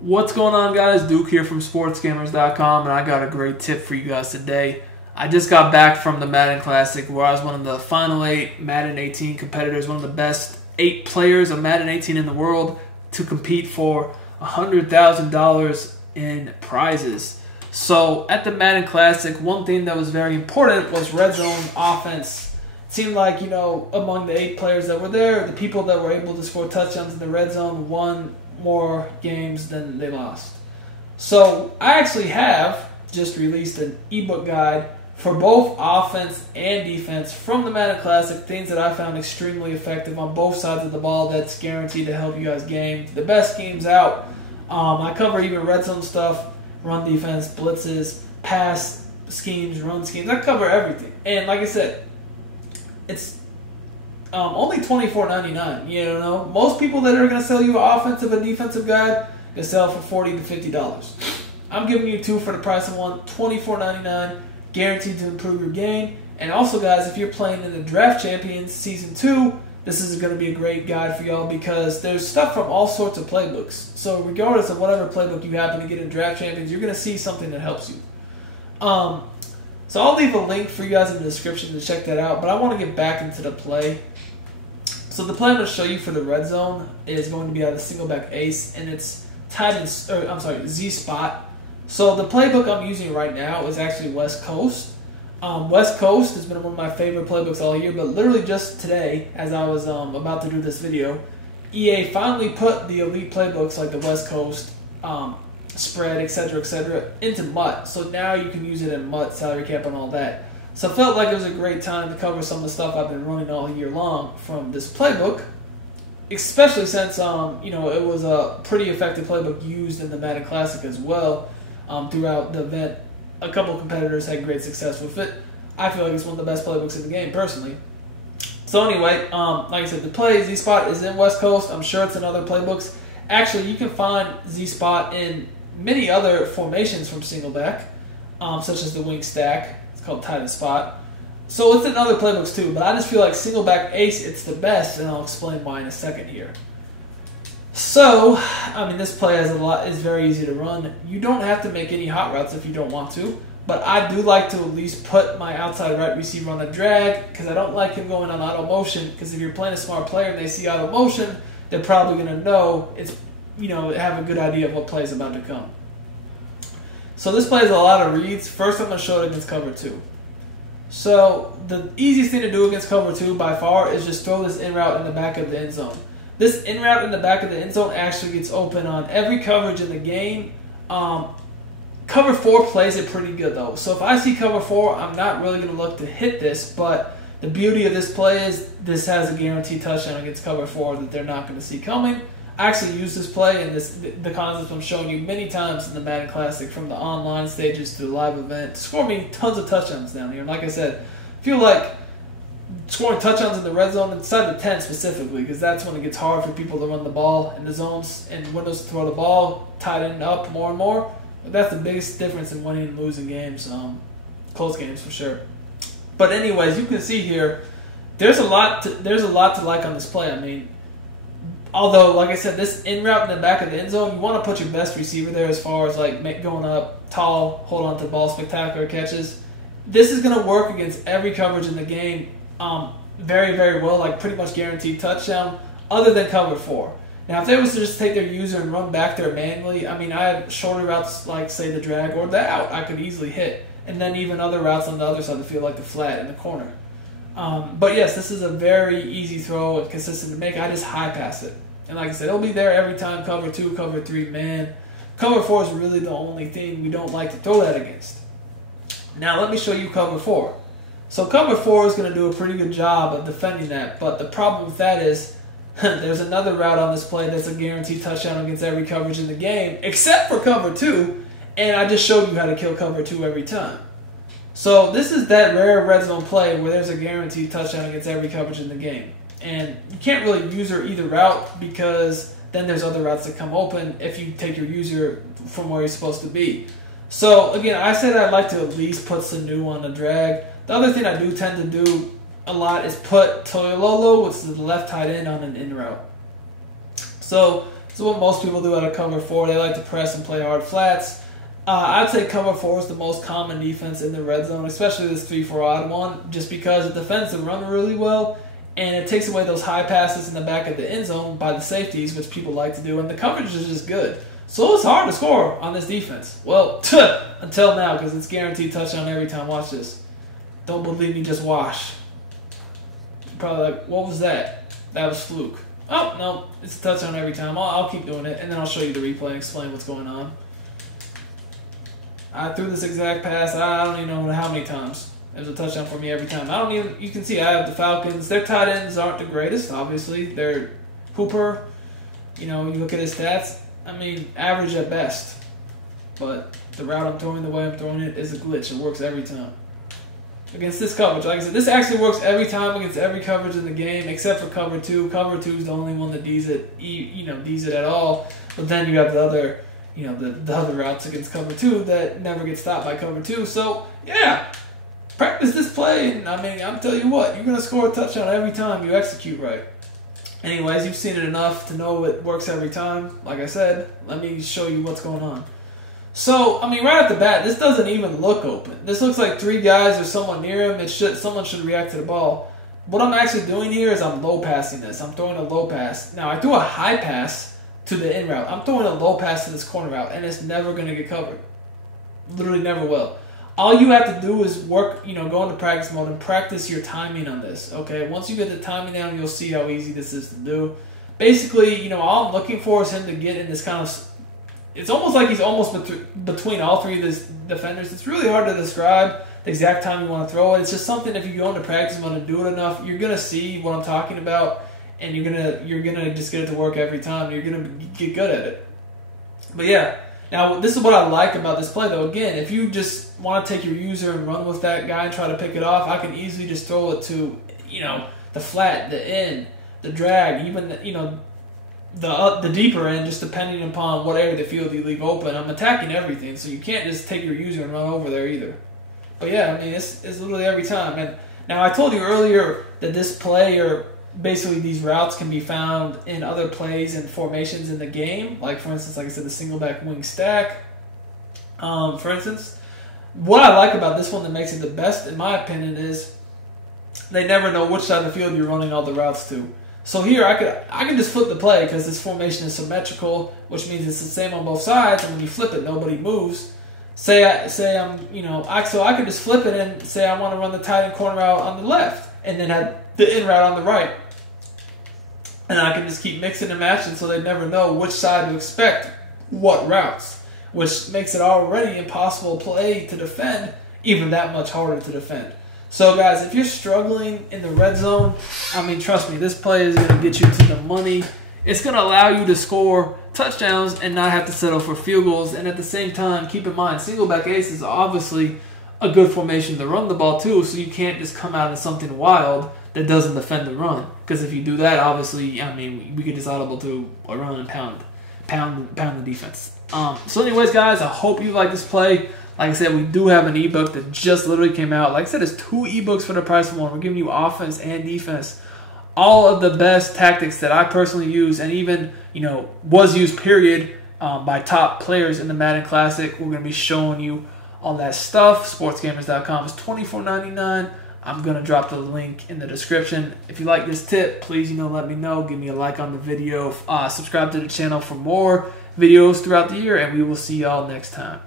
What's going on, guys? Duke here from Sportsgamerz.com, and I got a great tip for you guys today. I just got back from the Madden Classic where I was one of the final 8 Madden 18 competitors, one of the best 8 players of Madden 18 in the world to compete for $100,000 in prizes. So at the Madden Classic, one thing that was very important was red zone offense. It seemed like, among the 8 players that were there, the people that were able to score touchdowns in the red zone won more games than they lost. So I actually have just released an ebook guide for both offense and defense from the Madden Classic, things that I found extremely effective on both sides of the ball that's guaranteed to help you guys game the best schemes out. I cover even red zone stuff, run defense, blitzes, pass schemes, run schemes. I cover everything. And like I said, it's only $24.99. Most people that are going to sell you an offensive and defensive guide can sell for $40 to $50. I'm giving you 2 for the price of one, $24.99, guaranteed to improve your game. And also, guys, if you're playing in the Draft Champions Season 2, this is going to be a great guide for y'all because there's stuff from all sorts of playbooks. So regardless of whatever playbook you happen to get in Draft Champions, you're going to see something that helps you. So I'll leave a link for you guys in the description to check that out, but I want to get back into the play. So the play I'm going to show you for the red zone is going to be out of single back ace, and it's Z spot. So the playbook I'm using right now is actually West Coast. West Coast has been one of my favorite playbooks all year, but literally just today, as I was about to do this video, EA finally put the elite playbooks like the West Coast, spread, etc., into MUT. So now you can use it in MUT, salary cap, and all that. So I felt like it was a great time to cover some of the stuff I've been running all year long from this playbook, especially since it was a pretty effective playbook used in the Madden Classic as well throughout the event. A couple of competitors had great success with it. I feel like it's one of the best playbooks in the game, personally. So anyway, like I said, the play Z-Spot is in West Coast. I'm sure it's in other playbooks. Actually, you can find Z-Spot in many other formations from single back, such as the wing stack. It's called tight end spot. So it's in other playbooks too, but I just feel like single back ace, it's the best, and I'll explain why in a second here. So, this play is very easy to run. You don't have to make any hot routes if you don't want to, but I do like to at least put my outside right receiver on a drag because I don't like him going on auto motion, because if you're playing a smart player and they see auto motion, they're probably going to know have a good idea of what play is about to come. So this play has a lot of reads. First, I'm going to show it against cover 2. So the easiest thing to do against cover 2 by far is just throw this in route in the back of the end zone. This in route in the back of the end zone actually gets open on every coverage in the game. Cover 4 plays it pretty good though. So if I see cover 4, I'm not really going to look to hit this, but the beauty of this play is this has a guaranteed touchdown against cover 4 that they're not going to see coming. I actually use this play and the concepts I'm showing you many times in the Madden Classic, from the online stages to the live event, to score me tons of touchdowns down here. And like I said, I feel like scoring touchdowns in the red zone, inside the 10 specifically, because that's when it gets hard for people to run the ball in the zones and windows to throw the ball, tight end up more and more. But that's the biggest difference in winning and losing games, close games for sure. But anyways, you can see here, there's a lot to like on this play. Although, like I said, this in route in the back of the end zone, you want to put your best receiver there as far as going up tall, hold on to the ball, spectacular catches. This is going to work against every coverage in the game very, very well, like pretty much guaranteed touchdown, other than cover 4. Now, if they was to just take their user and run back there manually, I have shorter routes like, say, the drag or the out I could easily hit. And then even other routes on the other side of the field, like the flat in the corner. But yes, this is a very easy throw and consistent to make. I just high pass it. And like I said, it'll be there every time. Cover 2, cover 3, man. Cover 4 is really the only thing we don't like to throw that against. Now let me show you cover 4. So cover 4 is going to do a pretty good job of defending that. But the problem with that is there's another route on this play that's a guaranteed touchdown against every coverage in the game, except for cover 2. And I just showed you how to kill cover 2 every time. So this is that rare red zone play where there's a guaranteed touchdown against every coverage in the game. And you can't really use either route because then there's other routes that come open if you take your user from where he's supposed to be. So again, I said I'd like to at least put Sanu on the drag. The other thing I do tend to do a lot is put Toyololo, which is the left tight end, on an in route. So This is what most people do out of cover 4. They like to press and play hard flats. I'd say cover 4 is the most common defense in the red zone, especially this 3-4 odd one, just because it defends the run really well, and it takes away those high passes in the back of the end zone by the safeties, which people like to do, and the coverage is just good. So it's hard to score on this defense. Well, until now, because it's guaranteed touchdown every time. Watch this. Don't believe me, just watch. You're probably like, what was that? That was fluke. Oh, no, it's a touchdown every time. I'll keep doing it, and then I'll show you the replay and explain what's going on. I threw this exact pass, I don't even know how many times. It was a touchdown for me every time. You can see I have the Falcons. Their tight ends aren't the greatest, obviously. They're Hooper. You look at his stats. I mean, average at best. But the route I'm throwing, the way I'm throwing it, is a glitch. It works every time. Against this coverage, like I said, this actually works every time against every coverage in the game, except for cover 2. Cover 2 is the only one that D's it at all. But then you have the other... the other routes against cover 2 that never get stopped by cover 2. So, yeah, practice this play, and I'm telling you what, you're going to score a touchdown every time you execute right. Anyways, you've seen it enough to know it works every time. Like I said, let me show you what's going on. So, right off the bat, this doesn't even look open. This looks like 3 guys or someone near him. Someone should react to the ball. What I'm actually doing here is I'm low passing this. I'm throwing a low pass. Now, I threw a high pass to the in route. I'm throwing a low pass to this corner route, and it's never going to get covered. Literally never will. All you have to do is work, go into practice mode and practice your timing on this, okay? Once you get the timing down, you'll see how easy this is to do. Basically, all I'm looking for is him to get in this kind of... It's almost like he's almost between all 3 of these defenders. It's really hard to describe the exact time you want to throw it. It's just something, if you go into practice mode and do it enough, you're going to see what I'm talking about. And you're gonna just get it to work every time. You're gonna get good at it. But yeah, now this is what I like about this play though. Again, if you just want to take your user and run with that guy and try to pick it off, I can easily just throw it to the flat, the end, the drag, even the deeper end, just depending upon what area of the field you leave open. I'm attacking everything, so you can't just take your user and run over there either. But yeah, it's literally every time. And now I told you earlier that this play basically these routes can be found in other plays and formations in the game. Like, for instance, like I said, the single back wing stack. For instance, what I like about this one that makes it the best, in my opinion, is they never know which side of the field you're running all the routes to. So here, I can just flip the play because this formation is symmetrical, which means it's the same on both sides, and when you flip it, nobody moves. So I could just flip it and say I want to run the tight end corner route on the left, and then have the in route on the right. And I can just keep mixing and matching so they never know which side to expect what routes, which makes it already impossible play to defend, even that much harder to defend. So guys, if you're struggling in the red zone, trust me, this play is going to get you to the money. It's going to allow you to score touchdowns and not have to settle for field goals. And at the same time, keep in mind, single back ace is obviously a good formation to run the ball too, so you can't just come out in something wild that doesn't defend the run. Because if you do that, obviously, we could just audible to a run and pound the defense. So anyways, guys, I hope you like this play. Like I said, we do have an ebook that just literally came out. Like I said, it's 2 ebooks for the price of 1. We're giving you offense and defense. All of the best tactics that I personally use and even, was used, period, by top players in the Madden Classic. We're going to be showing you all that stuff. Sportsgamerz.com is $24.99. I'm going to drop the link in the description. If you like this tip, please, let me know. Give me a like on the video. Subscribe to the channel for more videos throughout the year, and we will see y'all next time.